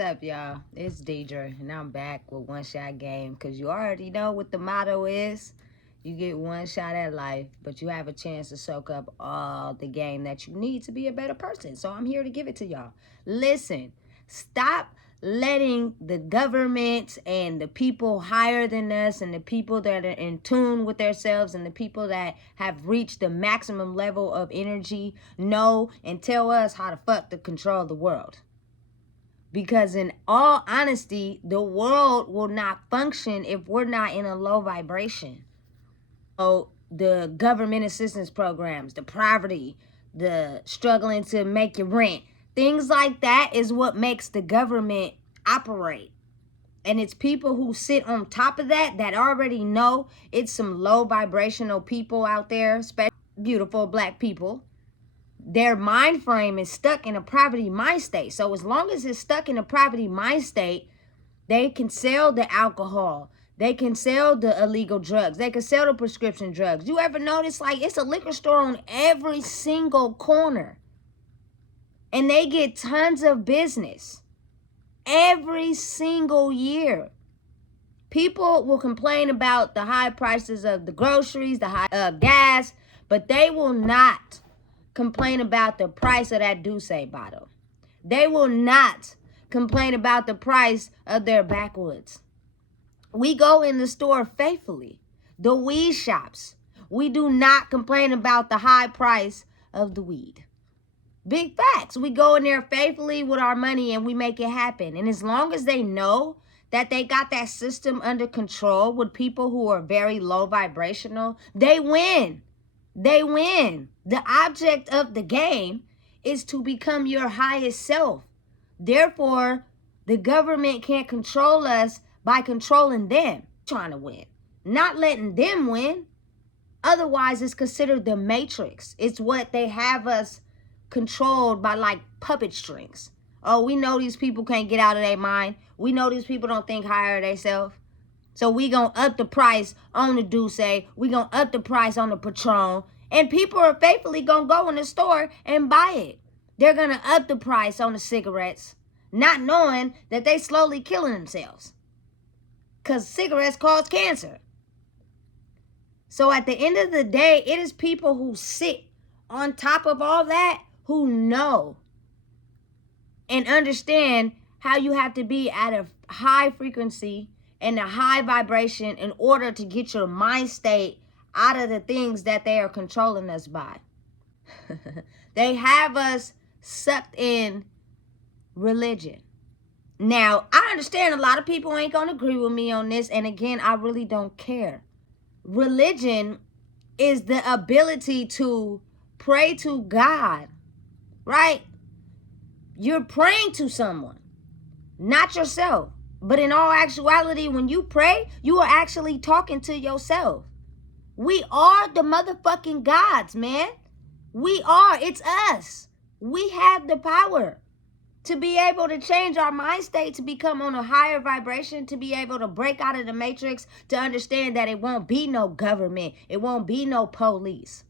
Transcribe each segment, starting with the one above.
What's up, y'all? It's Deidre, and I'm back with One Shot Game, because you already know what the motto is. You get one shot at life, but you have a chance to soak up all the game that you need to be a better person. So I'm here to give it to y'all. Listen, stop letting the government and the people higher than us and the people that are in tune with themselves and the people that have reached the maximum level of energy know and tell us how to fuck to control the world. Because in all honesty, the world will not function if we're not in a low vibration. So the government assistance programs, the poverty, the struggling to make your rent, things like that is what makes the government operate. And it's people who sit on top of that already know it's some low vibrational people out there, especially beautiful black people. Their mind frame is stuck in a poverty mind state. So as long as it's stuck in a poverty mind state, they can sell the alcohol. They can sell the illegal drugs. They can sell the prescription drugs. You ever notice, like, it's a liquor store on every single corner. And they get tons of business every single year. People will complain about the high prices of the groceries, the high gas, but they will not complain about the price of that Douce bottle. They will not complain about the price of their backwoods. We go in the store faithfully. The weed shops, we do not complain about the high price of the weed. Big facts. We go in there faithfully with our money and we make it happen. And as long as they know that they got that system under control with people who are very low vibrational, they win. They win. The object of the game is to become your highest self. Therefore, the government can't control us by controlling them. Trying to win, not letting them win. Otherwise, it's considered the matrix. It's what they have us controlled by, like puppet strings. Oh, we know these people can't get out of their mind. We know these people don't think higher of themselves. So we gonna up the price on the Douce. We gonna up the price on the Patron. And people are faithfully gonna go in the store and buy it. They're gonna up the price on the cigarettes, not knowing that they slowly killing themselves. Because cigarettes cause cancer. So at the end of the day, it is people who sit on top of all that who know and understand how you have to be at a high frequency and a high vibration in order to get your mind state out of the things that they are controlling us by. They have us sucked in religion. Now, I understand a lot of people ain't going to agree with me on this. And again, I really don't care. Religion is the ability to pray to God, right? You're praying to someone, not yourself. But in all actuality, when you pray, you are actually talking to yourself. We are the motherfucking gods, man. We are. It's us. We have the power to be able to change our mind state, to become on a higher vibration, to be able to break out of the matrix, to understand that it won't be no government. It won't be no police.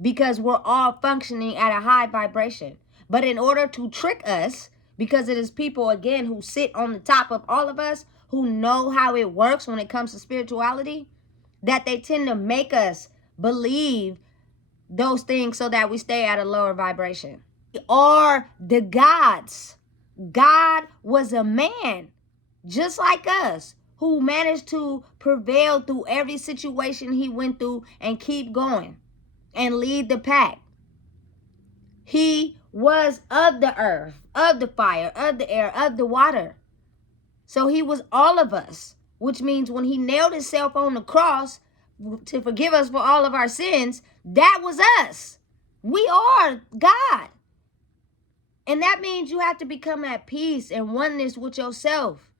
Because we're all functioning at a high vibration. But in order to trick us, because it is people, again, who sit on the top of all of us, who know how it works when it comes to spirituality, that they tend to make us believe those things so that we stay at a lower vibration. We are the gods. God was a man, just like us, who managed to prevail through every situation he went through and keep going and lead the pack. He was of the earth, of the fire, of the air, of the water. So he was all of us, which means when he nailed himself on the cross to forgive us for all of our sins, that was us. We are God. And that means you have to become at peace and oneness with yourself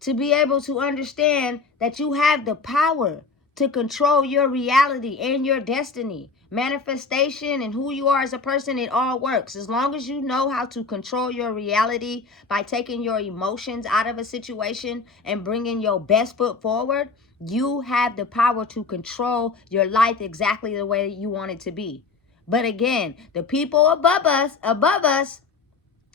to be able to understand that you have the power to control your reality and your destiny. Manifestation and who you are as a person, it all works. As long as you know how to control your reality by taking your emotions out of a situation and bringing your best foot forward, you have the power to control your life exactly the way you want it to be. But again, the people above us,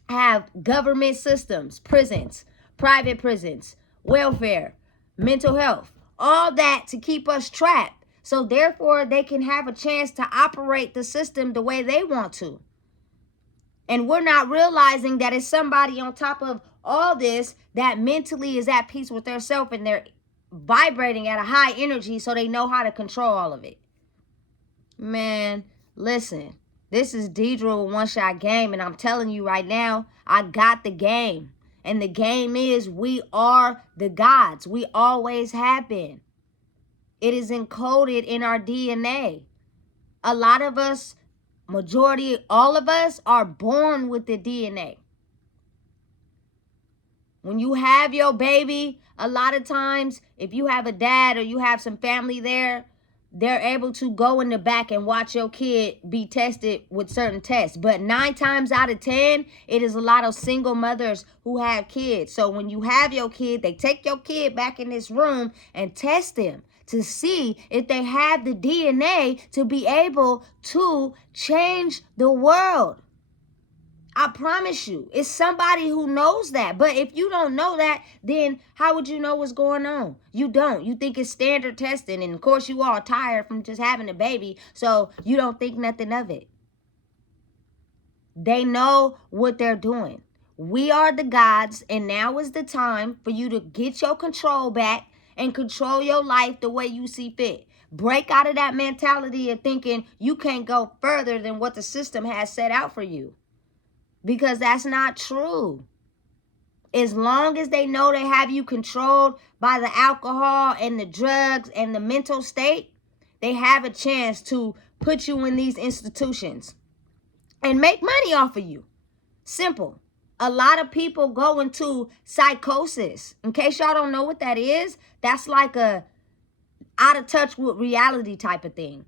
have government systems, prisons, private prisons, welfare, mental health, all that to keep us trapped. So therefore, they can have a chance to operate the system the way they want to. And we're not realizing that it's somebody on top of all this that mentally is at peace with their self, and they're vibrating at a high energy, so they know how to control all of it. Man, listen, this is Deidre with One Shot Game, and I'm telling you right now, I got the game. And the game is, we are the gods. We always have been. It is encoded in our DNA. A lot of us, majority, all of us are born with the DNA. When you have your baby, a lot of times, if you have a dad or you have some family there, they're able to go in the back and watch your kid be tested with certain tests. But 9 times out of 10, it is a lot of single mothers who have kids. So when you have your kid, they take your kid back in this room and test them to see if they have the DNA to be able to change the world. I promise you, it's somebody who knows that. But if you don't know that, then how would you know what's going on? You don't. You think it's standard testing. And of course, you all tired from just having a baby, so you don't think nothing of it. They know what they're doing. We are the gods, and now is the time for you to get your control back and control your life the way you see fit. Break out of that mentality of thinking you can't go further than what the system has set out for you. Because that's not true. As long as they know they have you controlled by the alcohol and the drugs and the mental state, they have a chance to put you in these institutions and make money off of you. Simple. A lot of people go into psychosis. In case y'all don't know what that is, that's like a out of touch with reality type of thing.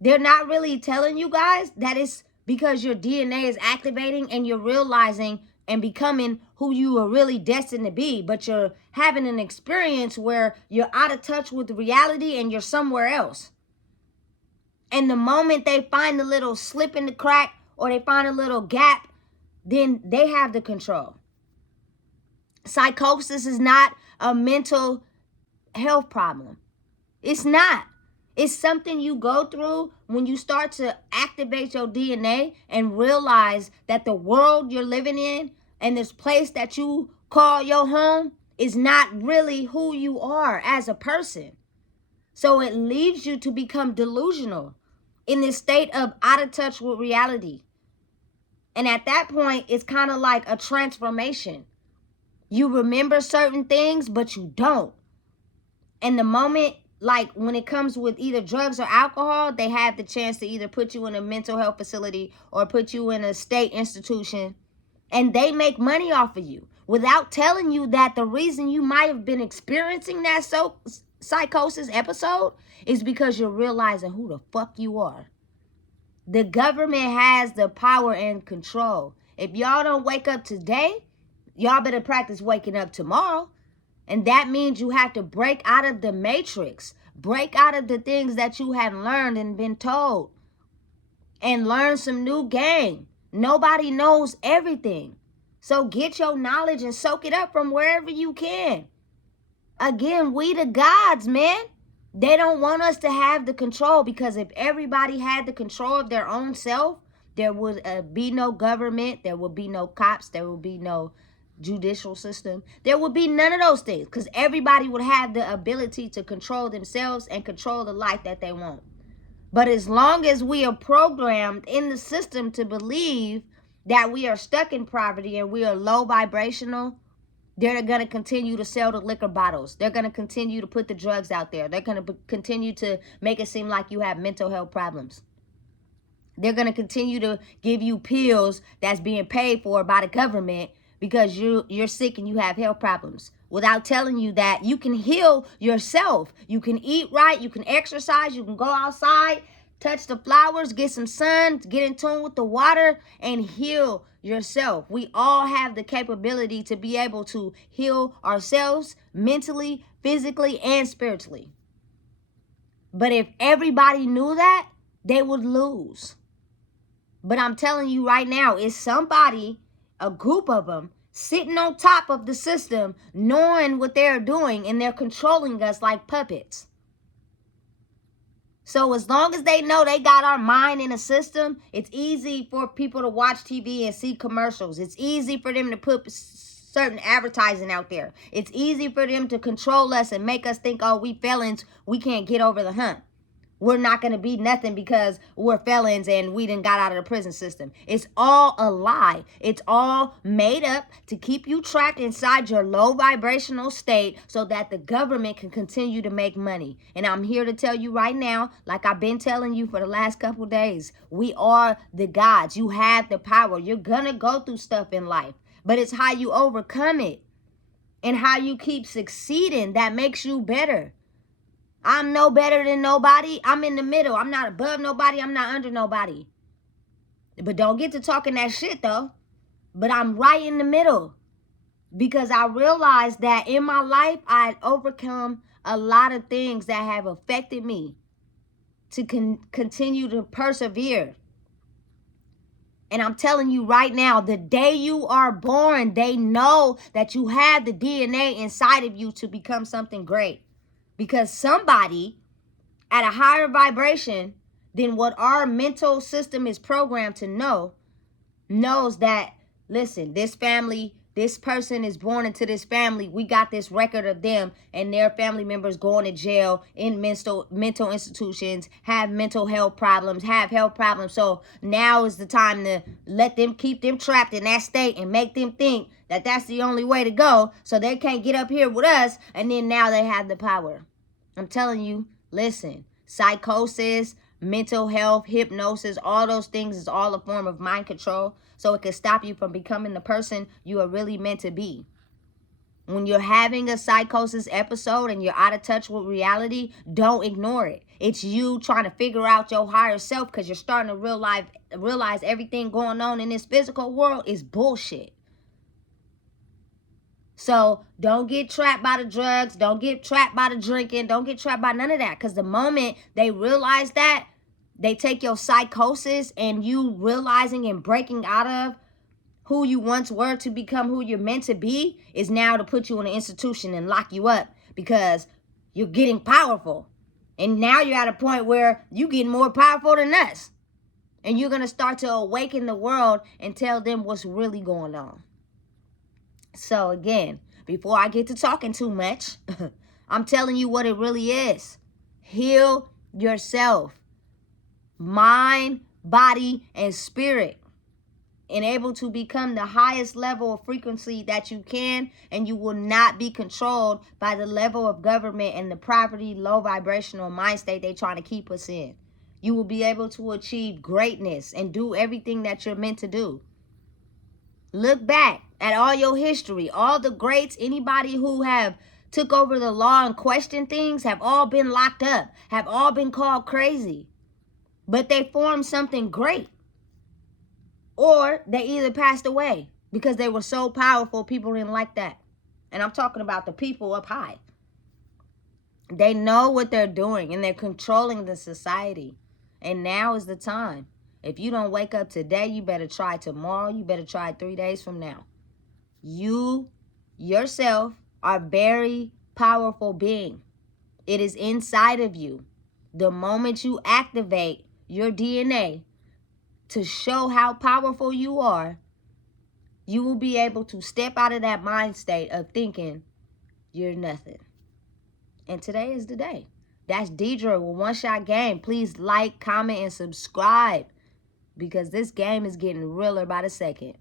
They're not really telling you guys that it's because your DNA is activating and you're realizing and becoming who you are really destined to be. But you're having an experience where you're out of touch with reality and you're somewhere else. And the moment they find a little slip in the crack or they find a little gap, then they have the control. Psychosis is not a mental health problem. It's not. It's something you go through when you start to activate your DNA and realize that the world you're living in and this place that you call your home is not really who you are as a person. So it leaves you to become delusional in this state of out of touch with reality. And at that point, it's kind of like a transformation. You remember certain things, but you don't. And the moment, like when it comes with either drugs or alcohol, they have the chance to either put you in a mental health facility or put you in a state institution. And they make money off of you without telling you that the reason you might have been experiencing that psychosis episode is because you're realizing who the fuck you are. The government has the power and control. If y'all don't wake up today, y'all better practice waking up tomorrow. And that means you have to break out of the matrix. Break out of the things that you have learned and been told. And learn some new game. Nobody knows everything. So get your knowledge and soak it up from wherever you can. Again, we the gods, man. They don't want us to have the control, because if everybody had the control of their own self, there would be no government, there would be no cops, there would be no judicial system. There would be none of those things, because everybody would have the ability to control themselves and control the life that they want. But as long as we are programmed in the system to believe that we are stuck in poverty and we are low vibrational, they're going to continue to sell the liquor bottles. They're going to continue to put the drugs out there. They're going to continue to make it seem like you have mental health problems. They're going to continue to give you pills that's being paid for by the government because you're sick and you have health problems, without telling you that you can heal yourself. You can eat right. You can exercise. You can go outside, touch the flowers, get some sun, get in tune with the water, and heal yourself. We all have the capability to be able to heal ourselves mentally, physically, and spiritually. But if everybody knew that, they would lose. But I'm telling you right now, it's somebody a group of them, sitting on top of the system, knowing what they're doing, and they're controlling us like puppets. So as long as they know they got our mind in a system, it's easy for people to watch TV and see commercials. It's easy for them to put certain advertising out there. It's easy for them to control us and make us think, oh, we felons, we can't get over the hump. We're not going to be nothing because we're felons and we done got out of the prison system. It's all a lie. It's all made up to keep you trapped inside your low vibrational state so that the government can continue to make money. And I'm here to tell you right now, like I've been telling you for the last couple days, we are the gods. You have the power. You're going to go through stuff in life, but it's how you overcome it and how you keep succeeding that makes you better. I'm no better than nobody. I'm in the middle. I'm not above nobody. I'm not under nobody. But don't get to talking that shit, though. But I'm right in the middle. Because I realized that in my life, I had overcome a lot of things that have affected me to continue to persevere. And I'm telling you right now, the day you are born, they know that you have the DNA inside of you to become something great. Because somebody at a higher vibration than what our mental system is programmed to know, knows that, listen, this family, this person is born into this family. We got this record of them and their family members going to jail, in mental institutions, have mental health problems, have health problems. So now is the time to let them, keep them trapped in that state and make them think that that's the only way to go, so they can't get up here with us, and then now they have the power. I'm telling you, listen, psychosis, mental health, hypnosis, all those things is all a form of mind control. So it can stop you from becoming the person you are really meant to be. When you're having a psychosis episode and you're out of touch with reality, don't ignore it. It's you trying to figure out your higher self because you're starting to realize everything going on in this physical world is bullshit. So don't get trapped by the drugs. Don't get trapped by the drinking. Don't get trapped by none of that. Because the moment they realize that, they take your psychosis and you realizing and breaking out of who you once were to become who you're meant to be, is now to put you in an institution and lock you up because you're getting powerful. And now you're at a point where you're getting more powerful than us. And you're going to start to awaken the world and tell them what's really going on. So again, before I get to talking too much, I'm telling you what it really is. Heal yourself. Mind, body, and spirit. And able to become the highest level of frequency that you can. And you will not be controlled by the level of government and the poverty, low vibrational mind state they trying to keep us in. You will be able to achieve greatness and do everything that you're meant to do. Look back at all your history. All the greats, anybody who have took over the law and questioned things, have all been locked up, have all been called crazy. But they formed something great. Or they either passed away because they were so powerful, people didn't like that. And I'm talking about the people up high. They know what they're doing and they're controlling the society. And now is the time. If you don't wake up today, you better try tomorrow. You better try 3 days from now. You yourself are a very powerful being. It is inside of you. The moment you activate your DNA to show how powerful you are, you will be able to step out of that mind state of thinking you're nothing. And today is the day. That's Deidre with One Shot Game. Please like, comment, and subscribe, because this game is getting realer by the second.